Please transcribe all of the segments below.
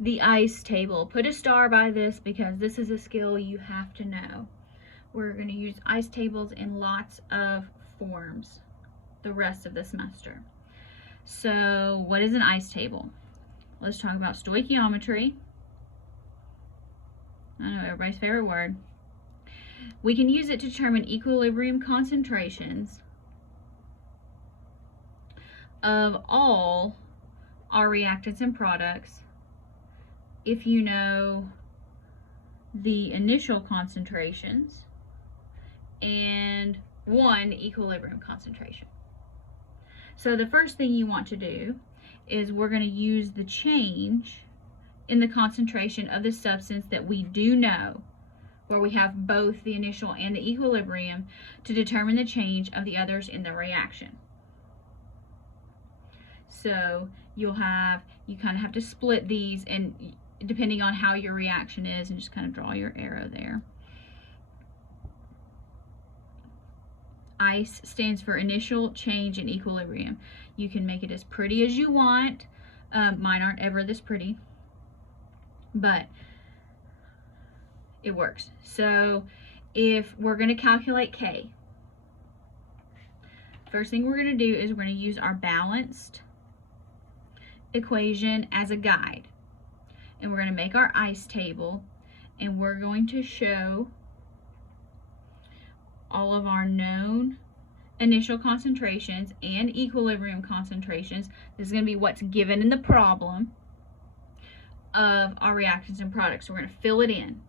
the ICE table. Put a star by this because this is a skill you have to know. We're going to use ICE tables in lots of forms the rest of the semester. So what is an ICE table? Let's talk about stoichiometry. I know, everybody's favorite word. We can use it to determine equilibrium concentrations of all our reactants and products if you know the initial concentrations and one equilibrium concentration. So the first thing you want to do is we're going to use the change in the concentration of the substance that we do know, where we have both the initial and the equilibrium, to determine the change of the others in the reaction. So you kind of have to split these, and depending on how your reaction is, and just kind of draw your arrow there. ICE stands for initial change in equilibrium. You can make it as pretty as you want. Mine aren't ever this pretty, but it works. So if we're going to calculate K, first thing we're going to do is we're going to use our balanced equation as a guide. And we're going to make our ICE table, and we're going to show all of our known initial concentrations and equilibrium concentrations. This is going to be what's given in the problem of our reactants and products. So we're going to fill it in,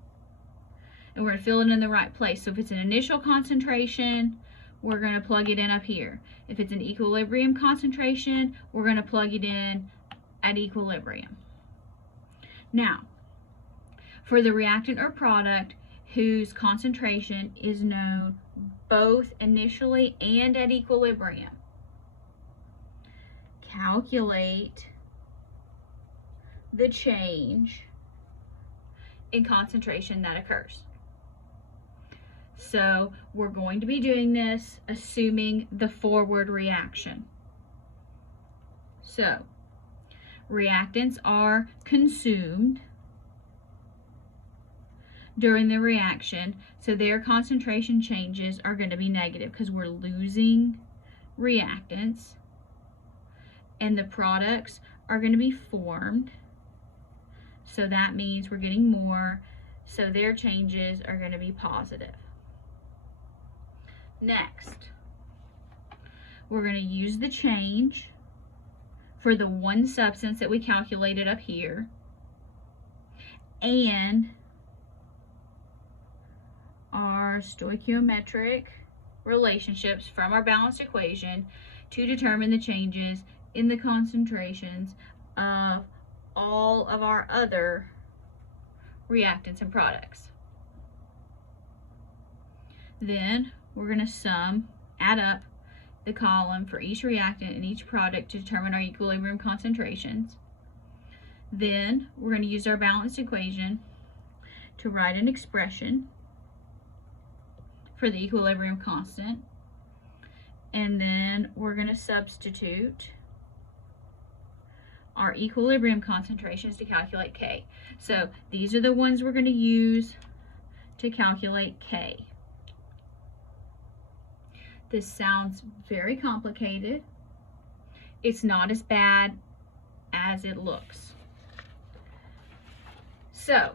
and we're going to fill it in the right place. So if it's an initial concentration, we're going to plug it in up here. If it's an equilibrium concentration, we're going to plug it in at equilibrium. Now, for the reactant or product whose concentration is known both initially and at equilibrium, calculate the change in concentration that occurs. So we're going to be doing this assuming the forward reaction. So reactants are consumed during the reaction, so their concentration changes are going to be negative because we're losing reactants, and the products are going to be formed, so that means we're getting more, so their changes are going to be positive. Next, we're going to use the change for the one substance that we calculated up here and our stoichiometric relationships from our balanced equation to determine the changes in the concentrations of all of our other reactants and products. Then we're going to add up the column for each reactant and each product to determine our equilibrium concentrations. Then we're going to use our balanced equation to write an expression for the equilibrium constant, and then we're going to substitute our equilibrium concentrations to calculate K. So these are the ones we're going to use to calculate K. This sounds very complicated. It's not as bad as it looks. So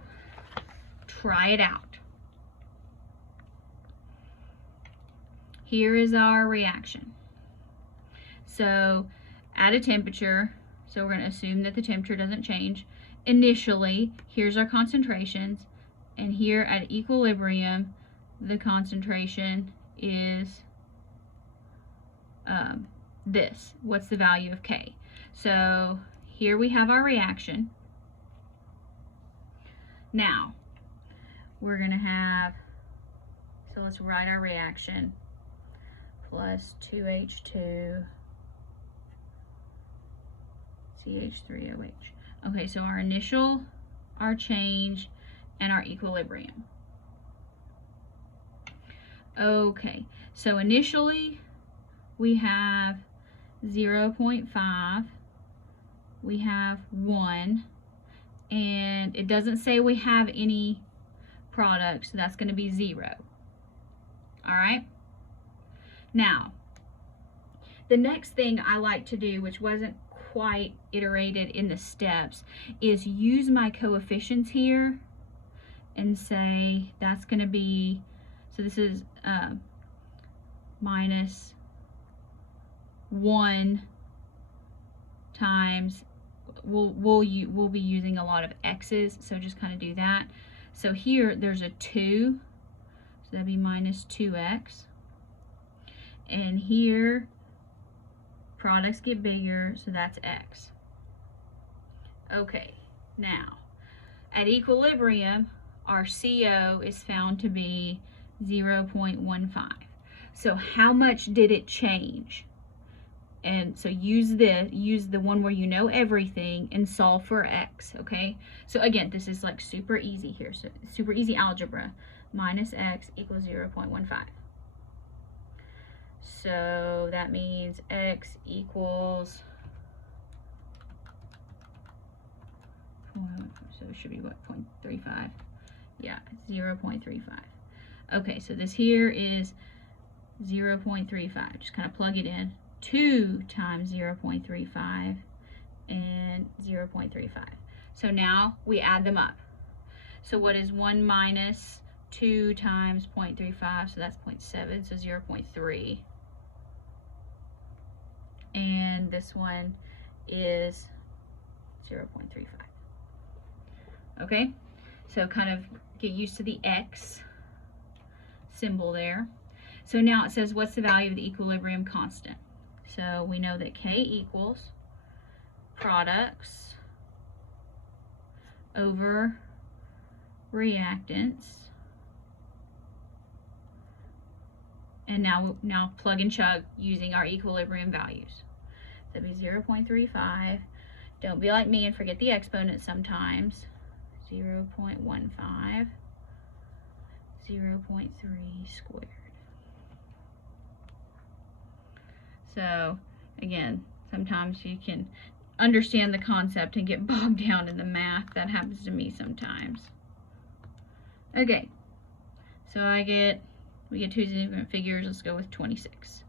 try it out. Here is our reaction. So at a temperature, so we're going to assume that the temperature doesn't change. Initially, here's our concentrations, and here at equilibrium, the concentration is this. What's the value of K? So here we have our reaction. Now, we're going to have, so let's write our reaction. Plus 2H2 CH3OH. Okay, so our initial, our change, and our equilibrium. Okay, so initially we have 0.5, we have 1, and it doesn't say we have any products, so that's going to be 0. All right. Now, the next thing I like to do, which wasn't quite iterated in the steps, is use my coefficients here and say that's going to be, so this is minus 1 times, we'll be using a lot of x's, so just kind of do that. So here there's a 2, so that'd be minus 2x. And here products get bigger, so that's x. Okay, now at equilibrium, our CO is found to be 0.15. So how much did it change? And so use the one where you know everything and solve for x, okay? So again, this is like super easy here, so super easy algebra. Minus x equals 0.15. So that means x equals, so it should be what, 0.35? Yeah, 0.35. Okay, so this here is 0.35. Just kind of plug it in. 2 times 0.35 and 0.35. So now we add them up. So what is 1 minus 2 times 0.35? So that's 0.7, so 0.3. And this one is 0.35. Okay, so kind of get used to the x symbol there. So now it says, what's the value of the equilibrium constant? So we know that K equals products over reactants. And now plug and chug using our equilibrium values. So that'd be 0.35. Don't be like me and forget the exponent sometimes. 0.15, 0.3 squared. So again, sometimes you can understand the concept and get bogged down in the math. That happens to me sometimes. Okay, so we get two significant figures. Let's go with 26.